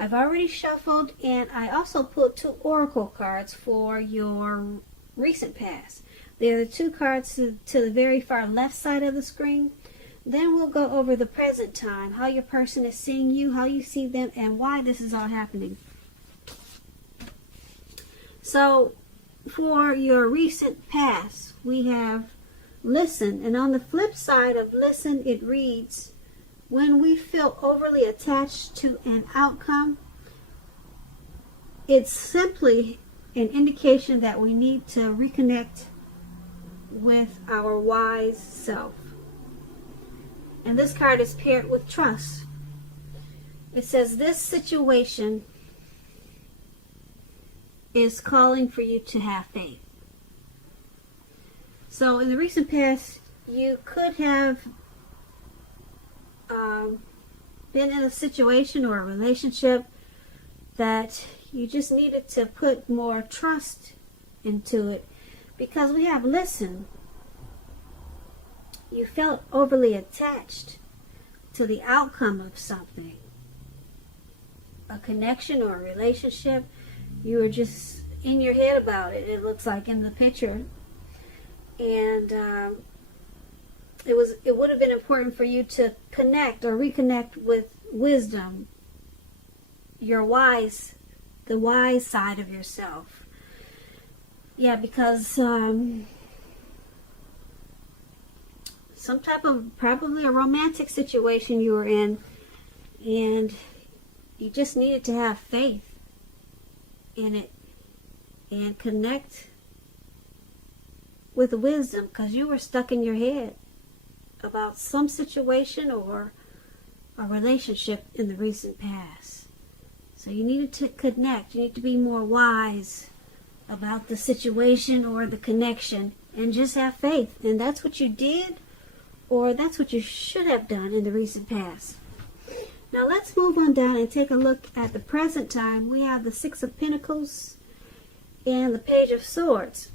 I've already shuffled, and I also pulled 2 oracle cards for your recent past. They're the 2 cards to the very far left side of the screen. Then we'll go over the present time, how your person is seeing you, how you see them, and why this is all happening. So, for your recent past, we have listen. And on the flip side of listen, it reads, when we feel overly attached to an outcome, it's simply an indication that we need to reconnect with our wise self. And this card is paired with trust. It says this situation is calling for you to have faith. So in the recent past, you could have been in a situation or a relationship that you just needed to put more trust into it, because we have listen. You felt overly attached to the outcome of something, a connection or a relationship. You were just in your head about it, it looks like in the picture. And it would have been important for you to connect or reconnect with wisdom, the wise side of yourself. Yeah, because some type of, probably a romantic situation you were in, and you just needed to have faith in it and connect with wisdom, because you were stuck in your head about some situation or a relationship in the recent past. So you needed to connect. You need to be more wise about the situation or the connection and just have faith. And that's what you did, or that's what you should have done in the recent past. Now let's move on down and take a look at the present time. We have the 6 of Pentacles and the Page of Swords.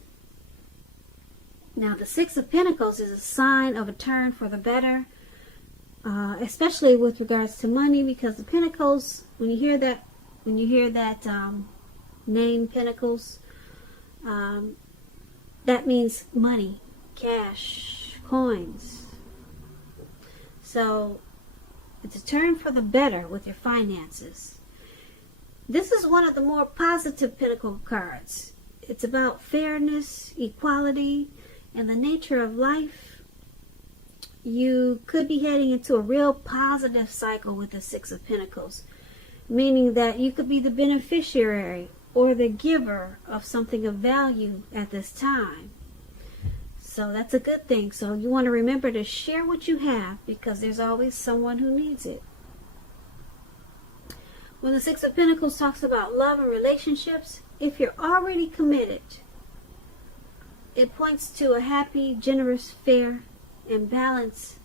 Now the 6 of Pentacles is a sign of a turn for the better, especially with regards to money, because the Pentacles, when you hear that name Pentacles, that means money, cash, coins. So it's a turn for the better with your finances. This is one of the more positive Pentacle cards. It's about fairness, equality, and the nature of life. You could be heading into a real positive cycle with the 6 of Pentacles, meaning that you could be the beneficiary or the giver of something of value at this time. So that's a good thing. So you want to remember to share what you have, because there's always someone who needs it. When the 6 of Pentacles talks about love and relationships, if you're already committed, it points to a happy, generous, fair, and balanced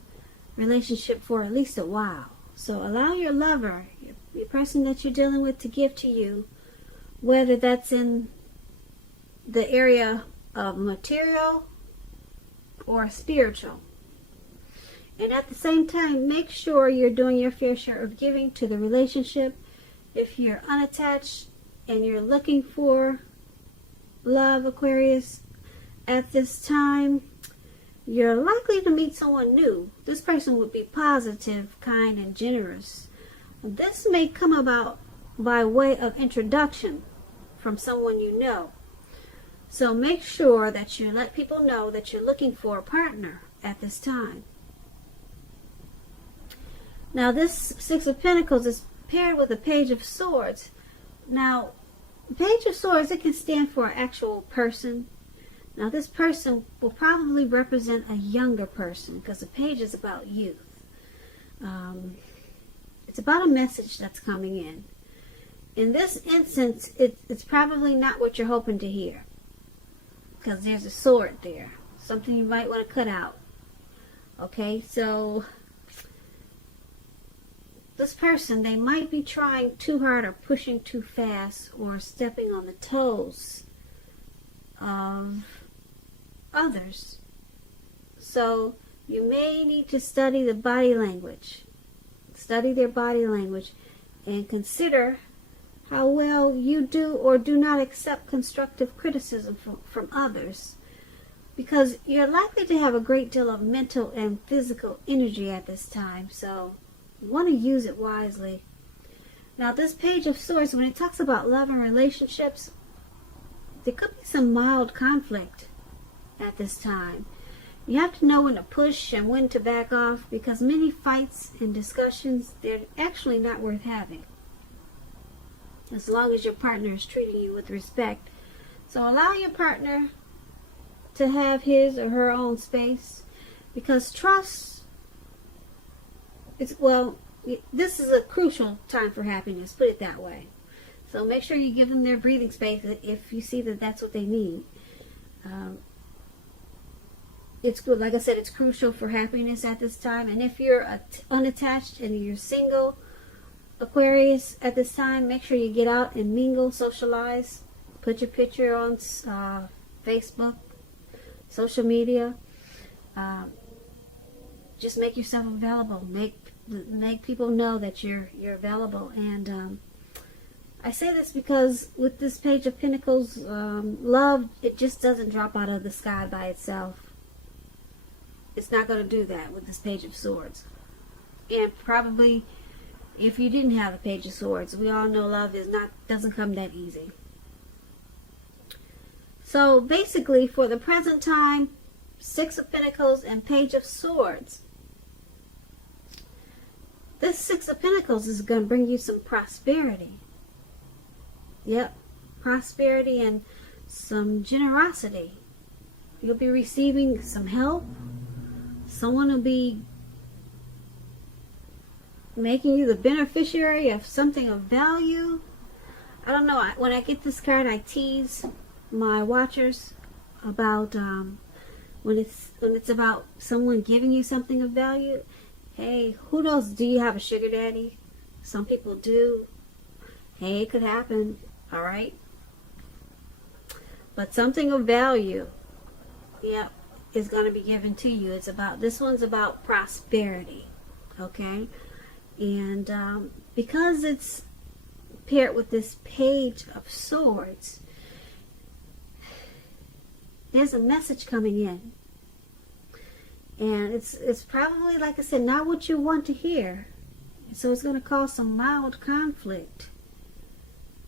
relationship for at least a while. So allow your lover, your person that you're dealing with, to give to you, whether that's in the area of material or spiritual. And at the same time, make sure you're doing your fair share of giving to the relationship. If you're unattached and you're looking for love, Aquarius, at this time, you're likely to meet someone new. This person would be positive, kind, and generous. This may come about by way of introduction from someone you know. So make sure that you let people know that you're looking for a partner at this time. Now this 6 of Pentacles is paired with a Page of Swords. Now, Page of Swords, it can stand for an actual person. Now this person will probably represent a younger person, because the page is about youth. It's about a message that's coming in. In this instance, it's probably not what you're hoping to hear, because there's a sword there. Something you might want to cut out. Okay, so this person, they might be trying too hard or pushing too fast or stepping on the toes of others. So you may need to study the body language. Study their body language and consider how well you do or do not accept constructive criticism from others, because you're likely to have a great deal of mental and physical energy at this time, so you want to use it wisely. Now, this Page of Swords, when it talks about love and relationships, there could be some mild conflict at this time. You have to know when to push and when to back off, because many fights and discussions, they're actually not worth having, as long as your partner is treating you with respect. So allow your partner to have his or her own space, because trust is, well, this is a crucial time for happiness, put it that way. So make sure you give them their breathing space if you see that that's what they need. It's good, like I said, it's crucial for happiness at this time. And if you're unattached and you're single, Aquarius, at this time, make sure you get out and mingle, socialize, put your picture on Facebook, social media. Just make yourself available. Make people know that you're available. And I say this because with this Page of Pentacles, love, it just doesn't drop out of the sky by itself. It's not going to do that with this Page of Swords. And probably, if you didn't have a Page of Swords, we all know love doesn't come that easy. So basically, for the present time, Six of Pentacles and Page of Swords. This Six of Pentacles is going to bring you some prosperity. Yep, prosperity and some generosity. You'll be receiving some help. Someone will be making you the beneficiary of something of value. I don't know. When I get this card, I tease my watchers about when it's about someone giving you something of value. Hey, who knows? Do you have a sugar daddy? Some people do. Hey, it could happen. All right. But something of value, yep, is going to be given to you. This one's about prosperity. Okay. And because it's paired with this Page of Swords, there's a message coming in. And it's probably, like I said, not what you want to hear. So it's going to cause some mild conflict.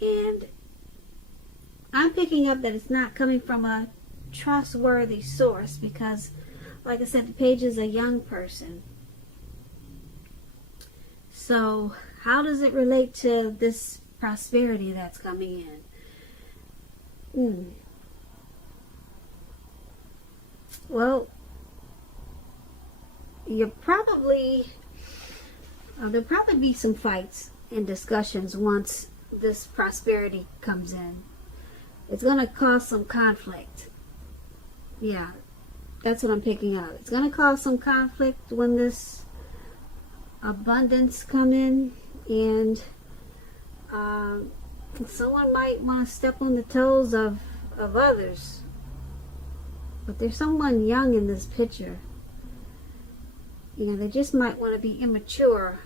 And I'm picking up that it's not coming from a trustworthy source, because, like I said, the page is a young person. So how does it relate to this prosperity that's coming in? Well, there'll probably be some fights and discussions once this prosperity comes in. It's going to cause some conflict. Yeah, that's what I'm picking up. It's going to cause some conflict when this abundance come in, and someone might want to step on the toes of others. But there's someone young in this picture. They just might want to be immature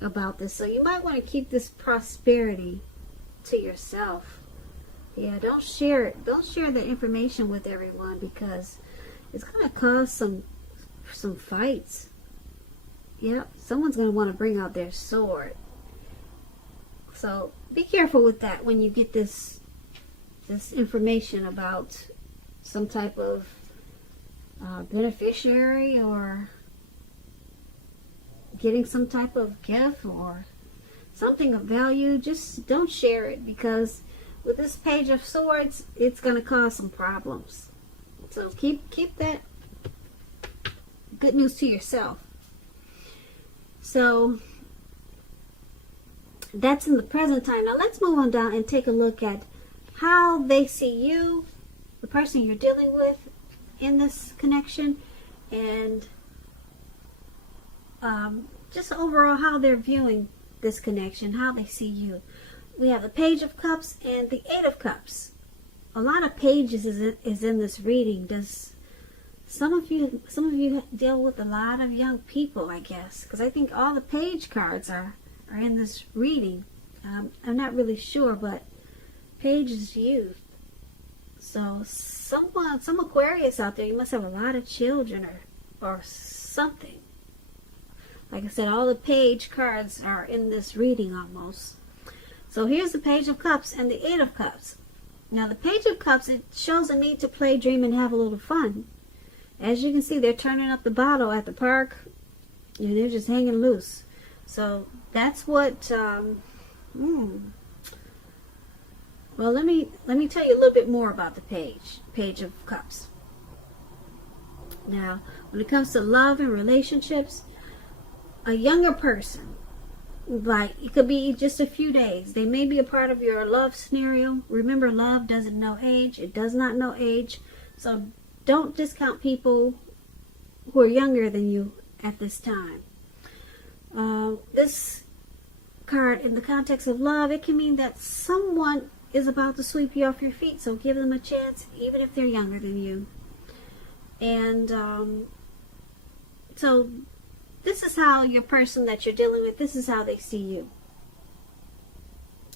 about this. So you might want to keep this prosperity to yourself. Yeah, don't share it. Don't share the information with everyone, because it's going to cause some fights. Yep, someone's going to want to bring out their sword. So be careful with that when you get this information about some type of beneficiary, or getting some type of gift or something of value. Just don't share it, because with this Page of Swords, it's going to cause some problems. So keep that good news to yourself. So that's in the present time. Now let's move on down and take a look at how they see you, the person you're dealing with in this connection, and just overall how they're viewing this connection, how they see you. We have the Page of Cups and the Eight of Cups. A lot of pages is in this reading. Does some of you deal with a lot of young people, I guess, because I think all the page cards are in this reading. I'm not really sure, but page is youth. So some Aquarius out there, you must have a lot of children or something. Like I said, all the page cards are in this reading almost. So here's the Page of Cups and the Eight of Cups. Now the Page of Cups, it shows a need to play, dream, and have a little fun. As you can see, they're turning up the bottle at the park, and they're just hanging loose. So that's what. Well, let me tell you a little bit more about the Page of Cups. Now, when it comes to love and relationships, a younger person, like it could be just a few days, they may be a part of your love scenario. Remember, love doesn't know age. It does not know age. So don't discount people who are younger than you at this time. This card, in the context of love, it can mean that someone is about to sweep you off your feet. So give them a chance, even if they're younger than you. And so this is how your person that you're dealing with, this is how they see you.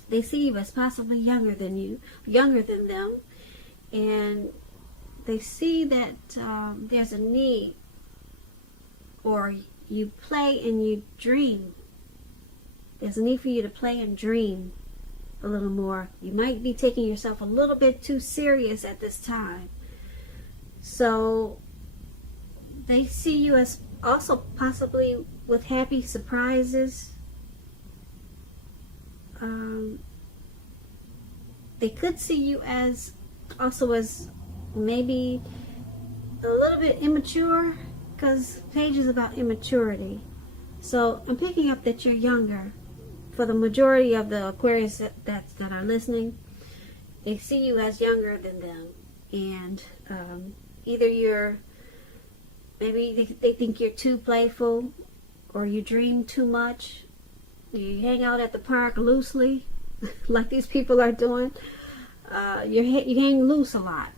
They see you as possibly younger than them, and they see that there's a need, or you play and you dream. There's a need for you to play and dream a little more. You might be taking yourself a little bit too serious at this time. So they see you as also possibly with happy surprises. They could see you as also as maybe a little bit immature, because page is about immaturity. So I'm picking up that you're younger. For the majority of the Aquarius that are listening, they see you as younger than them, and either maybe they think you're too playful, or you dream too much. You hang out at the park loosely, like these people are doing. You hang loose a lot.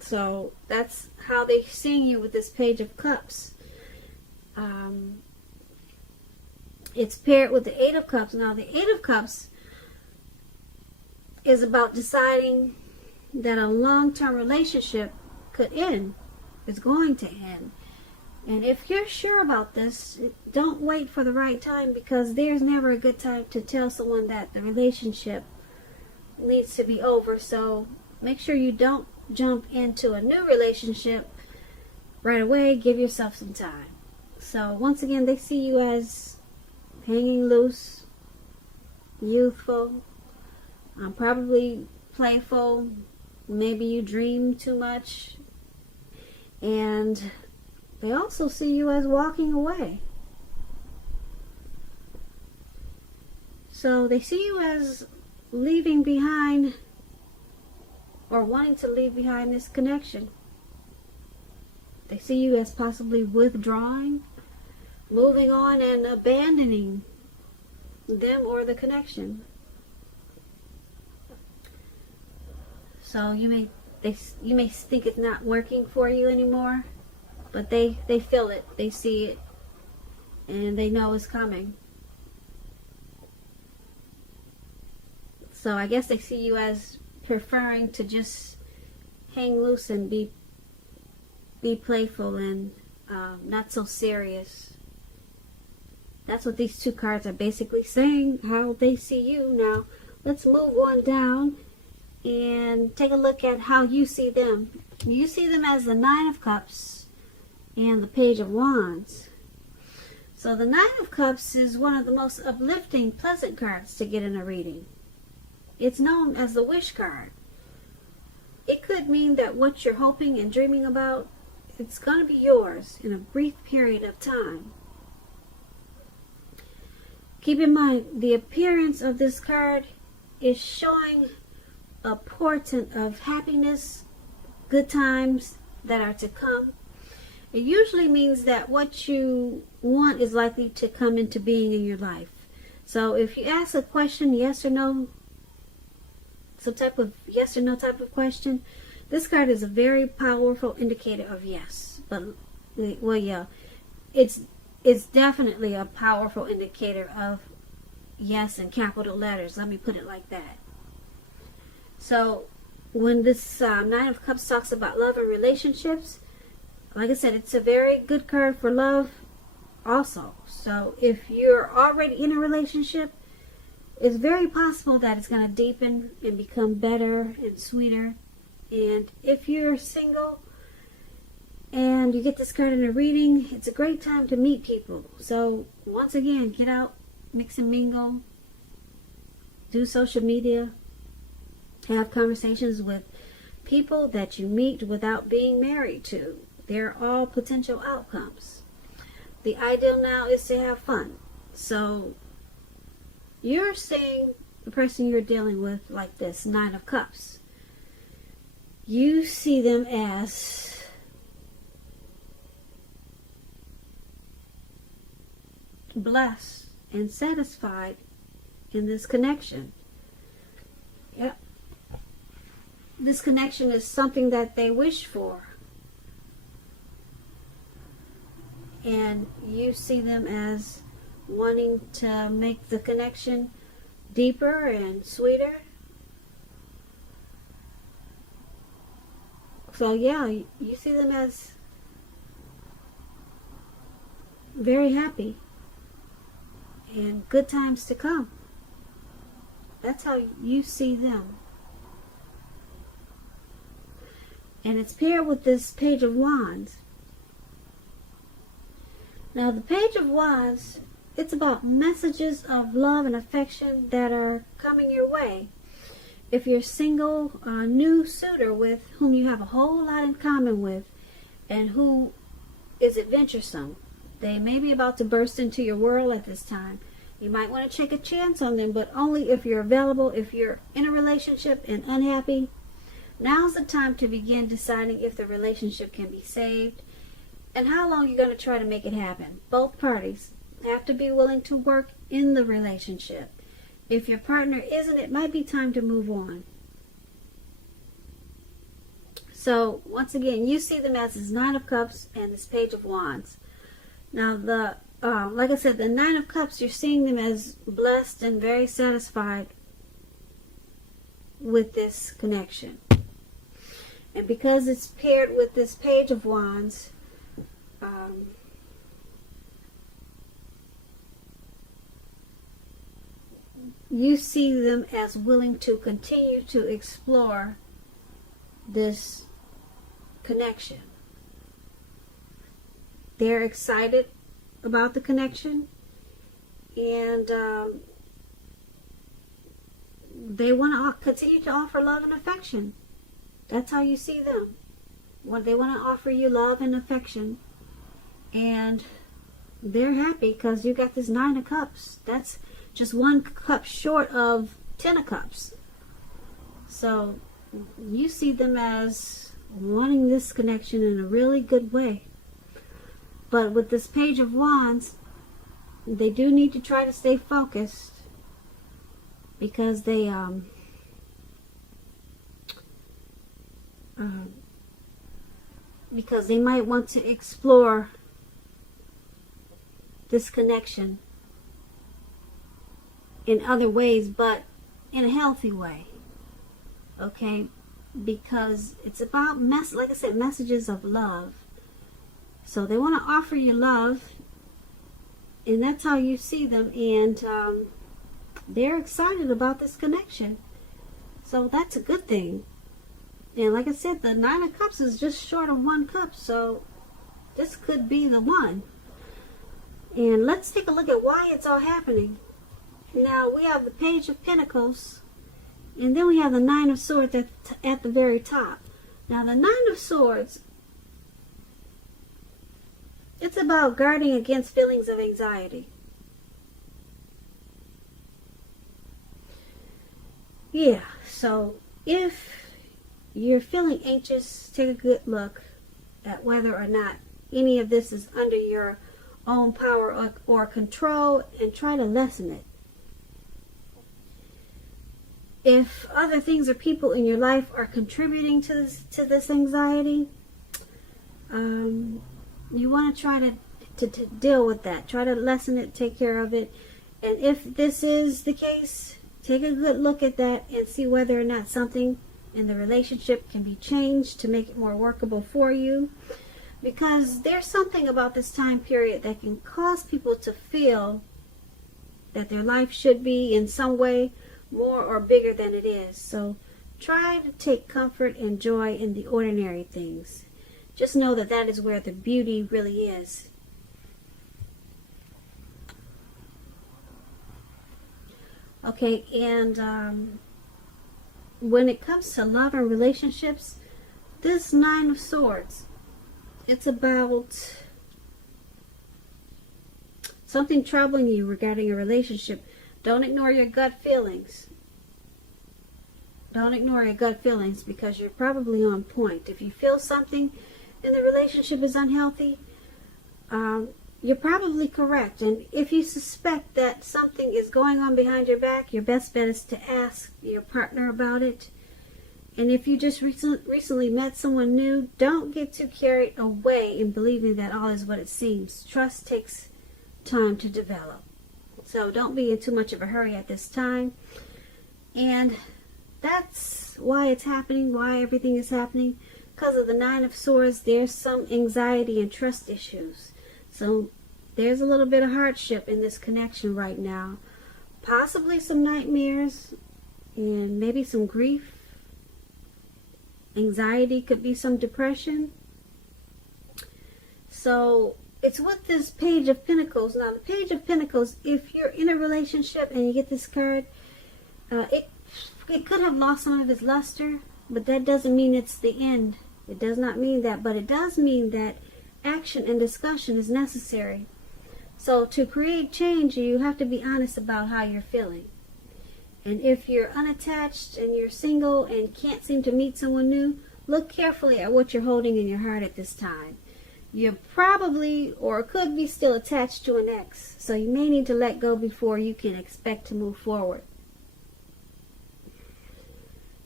So that's how they see you with this Page of Cups. It's paired with the Eight of Cups. Now the Eight of Cups is about deciding that a long-term relationship could end. It's going to end. And if you're sure about this, don't wait for the right time, because there's never a good time to tell someone that the relationship needs to be over. So make sure you don't jump into a new relationship right away. Give yourself some time. So once again, they see you as hanging loose, youthful, probably playful. Maybe you dream too much. And they also see you as walking away. So they see you as leaving behind, or wanting to leave behind this connection. They see you as possibly withdrawing, moving on, and abandoning them or the connection. So you may think it's not working for you anymore, but they feel it, they see it, and they know it's coming. So I guess they see you as preferring to just hang loose and be playful and not so serious. That's what these two cards are basically saying, how they see you. Now, let's move on down and take a look at how you see them. You see them as the Nine of Cups and the Page of Wands. So the Nine of Cups is one of the most uplifting, pleasant cards to get in a reading. It's known as the wish card. It could mean that what you're hoping and dreaming about, it's going to be yours in a brief period of time. Keep in mind, the appearance of this card is showing a portent of happiness, good times that are to come. It usually means that what you want is likely to come into being in your life. So if you ask a question, yes or no, some type of yes or no type of question, this card is a very powerful indicator of yes. But, well, yeah, it's definitely a powerful indicator of yes in capital letters. Let me put it like that. So when this Nine of Cups talks about love and relationships, like I said, it's a very good card for love also. So if you're already in a relationship, it's very possible that it's going to deepen and become better and sweeter. And if you're single and you get this card in a reading, it's a great time to meet people. So once again, get out, mix and mingle, do social media, have conversations with people that you meet without being married to. They're all potential outcomes. The ideal now is to have fun. So you're seeing the person you're dealing with like this, Nine of Cups. You see them as blessed and satisfied in this connection. Yep. This connection is something that they wish for. And you see them as wanting to make the connection deeper and sweeter. So yeah, you see them as very happy and good times to come. That's how you see them. And it's paired with this Page of Wands. Now the Page of Wands, it's about messages of love and affection that are coming your way. If you're single, a new suitor with whom you have a whole lot in common with and who is adventuresome, they may be about to burst into your world at this time. You might want to take a chance on them, but only if you're available. If you're in a relationship and unhappy, now's the time to begin deciding if the relationship can be saved and how long you're going to try to make it happen. Both parties have to be willing to work in the relationship. If your partner isn't, it might be time to move on. So, once again, you see them as this Nine of Cups and this Page of Wands. Now, like I said, the Nine of Cups, you're seeing them as blessed and very satisfied with this connection. And because it's paired with this Page of Wands, you see them as willing to continue to explore this connection. They're excited about the connection, and they want to continue to offer love and affection. That's how you see them. They want to offer you love and affection, and they're happy because you got this Nine of Cups. That's just one cup short of 10 of Cups. So you see them as wanting this connection in a really good way. But with this Page of Wands, they do need to try to stay focused because they might want to explore this connection in other ways, but in a healthy way. Okay? Because it's about, like I said, messages of love. So they want to offer you love, and that's how you see them, and they're excited about this connection. So that's a good thing. And like I said, the Nine of Cups is just short of one cup, so this could be the one. And let's take a look at why it's all happening. Now we have the Page of Pentacles, and then we have the Nine of Swords at the very top. Now the Nine of Swords, it's about guarding against feelings of anxiety. Yeah, so if you're feeling anxious, take a good look at whether or not any of this is under your own power or control, and try to lessen it. If other things or people in your life are contributing to this anxiety, you want to try to deal with that. Try to lessen it, take care of it, And if this is the case, take a good look at that and see whether or not something in the relationship can be changed to make it more workable for you. Because there's something about this time period that can cause people to feel that their life should be in some way more or bigger than it is. So try to take comfort and joy in the ordinary things. Just know that that is where the beauty really is. Okay, and when it comes to love and relationships, this Nine of Swords, it's about something troubling you regarding a relationship. Don't ignore your gut feelings. Don't ignore your gut feelings, because you're probably on point. If you feel something in the relationship is unhealthy, you're probably correct. And if you suspect that something is going on behind your back, your best bet is to ask your partner about it. And if you just recently met someone new, don't get too carried away in believing that all is what it seems. Trust takes time to develop. So don't be in too much of a hurry at this time. And that's why it's happening, why everything is happening. Because of the Nine of Swords, there's some anxiety and trust issues. So there's a little bit of hardship in this connection right now. Possibly some nightmares and maybe some grief. Anxiety, could be some depression. So it's with this Page of Pentacles. Now the Page of Pentacles, if you're in a relationship and you get this card, it could have lost some of its luster, but that doesn't mean it's the end. It does not mean that, but it does mean that action and discussion is necessary. So to create change, you have to be honest about how you're feeling. And if you're unattached and you're single and can't seem to meet someone new, look carefully at what you're holding in your heart at this time. You're probably or could be still attached to an ex, so you may need to let go before you can expect to move forward.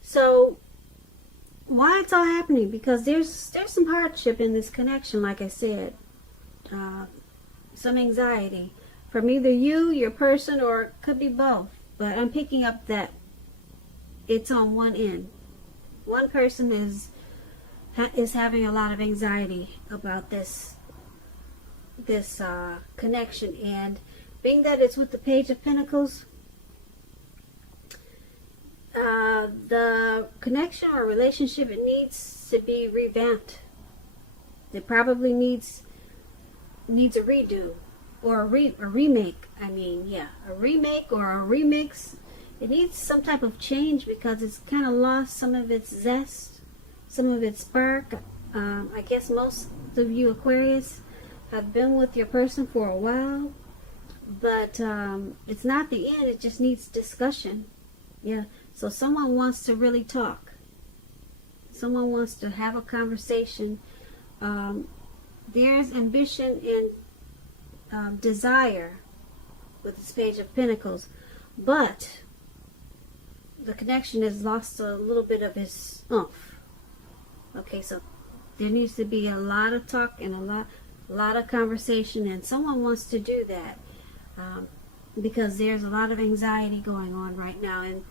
So why it's all happening? Because there's some hardship in this connection, like I said. Some anxiety from either you, your person, or it could be both. But I'm picking up that it's on one end. One person is having a lot of anxiety about this connection, and being that it's with the Page of Pentacles, the connection or relationship, it needs to be revamped. It probably needs a redo or a remake. A remake or a remix. It needs some type of change because it's kind of lost some of its zest, some of its spark. I guess most of you Aquarius have been with your person for a while, but it's not the end. It just needs discussion. Yeah. So someone wants to really talk. Someone wants to have a conversation. There's ambition and desire with this Page of Pentacles, but the connection has lost a little bit of its oomph. Okay, so there needs to be a lot of talk and a lot of conversation, and someone wants to do that because there's a lot of anxiety going on right now, and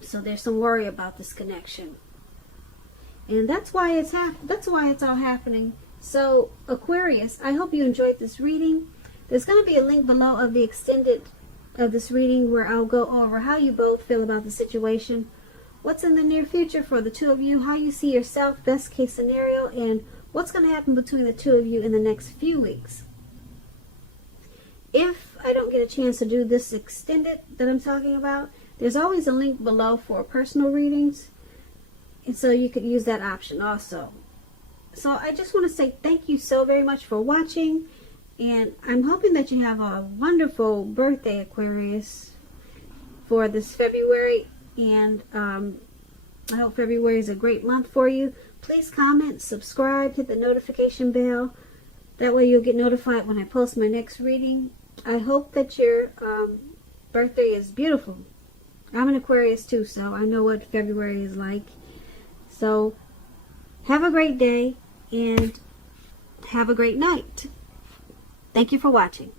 so there's some worry about this connection, and that's why it's all happening. So Aquarius, I hope you enjoyed this reading. There's going to be a link below of the extended of this reading where I'll go over how you both feel about the situation, what's in the near future for the two of you, how you see yourself, best case scenario, and what's going to happen between the two of you in the next few weeks. If I don't get a chance to do this extended that I'm talking about, there's always a link below for personal readings, and so you could use that option also. So I just want to say thank you so very much for watching, and I'm hoping that you have a wonderful birthday, Aquarius, for this February, and I hope February is a great month for you. Please comment, subscribe, hit the notification bell. That way you'll get notified when I post my next reading. I hope that your birthday is beautiful. I'm an Aquarius too, so I know what February is like. So have a great day and have a great night. Thank you for watching.